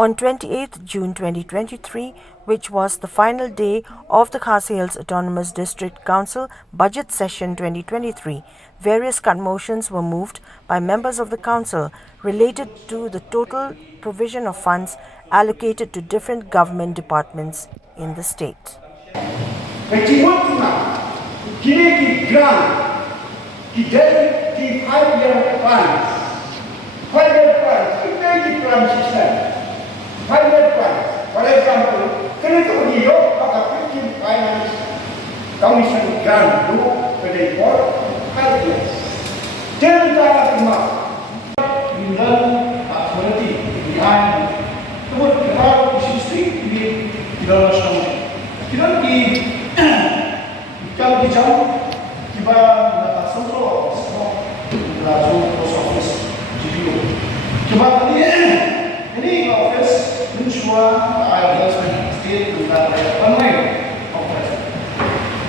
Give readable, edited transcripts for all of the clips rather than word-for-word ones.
On 28th June 2023, which was the final day of the Khasi Hills Autonomous District Council Budget Session 2023, various cut motions were moved by members of the council related to the total provision of funds allocated to different government departments in the state. For example, kenapa dia pakai bikin finance commission grant dulu pada import harga. Jangan tak terima. Tinggal tak berarti behind. Kemudian kalau sistem di dalam nasional, kita di kalau di jam tiba nak sentral semua langsung post office GPO. Coba tadi ini office semua advertisement state tentang online office.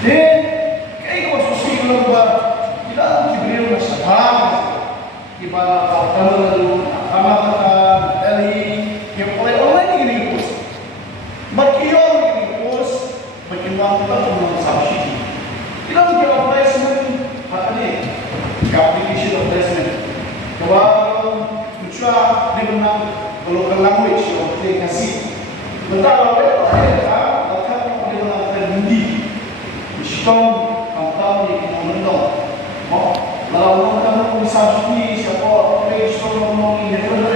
Dan kayak konstruksi kalau kita diberi masalah, kita kalau lalu amalan dari yang oleh online ini post, berkion ini post, berkion kita cuma subsidi. Kita mungkin advertisement ini, application advertisement. Kalau muncul di mana local language of the kasih. Bentar apa ada akan ada mengatakan Hindi. Meskipun kampung yang menonton, lalu kamu bisa sendiri siapa page ngomong ini benar.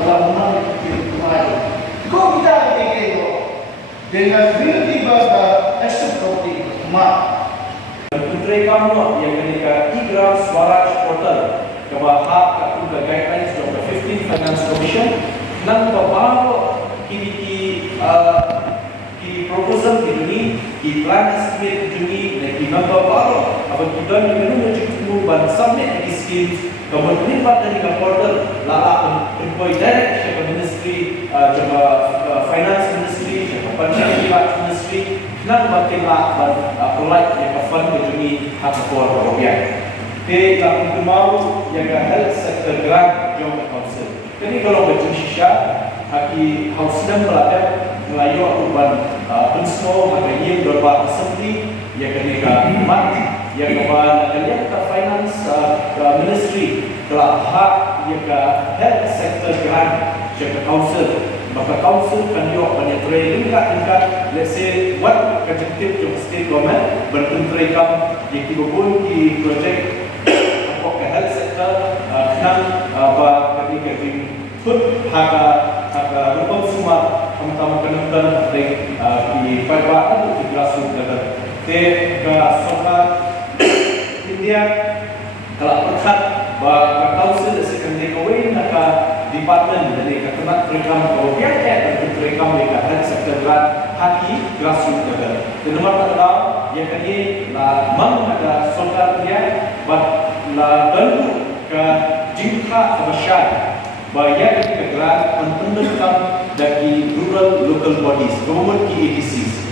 Lalu mana kita kemarin. Kau kita itu dengan tiba-tiba eksekutif mak. Menteri kamu yang ketika e-Gram Swaraj Portal kebahak kaku guidelines of the 15th Finance Commission nang babago ki proposal ni ki plan estimate ni ki babago abang kita ni menu cukup ban submit di scheme kemudian pada ni portal la employee direct ke ministry finance ministry ke financial ministry nang makin la ban provide ke fund ni hak por rupiah. Ke tak mau yang health sector grant jom council. Jadi kalau macam shisha, haki house dan melada melayu akuban pensno haki berapa assembly yang kenika mat yang kawan kalian ke finance ministry telah hak yang ke health sector grant jom council. Maka council kan juga banyak training kat let's say what objective jom state government bertentukan yang dibubun di project health sector kan ketika put harga rupam semua kamu kenal di perbuatan di grassroots level. Ke soal India kalau perkat bahawa council sekarang dikawin ke department dari ketemat program kerugian dan program mereka health sector haki grassroots level. Dan nomor kedua yang ini lah mana ada soal India la bantu ke jingka kebasyar bayar ke grant mententukan dari rural local bodies government ki ADCs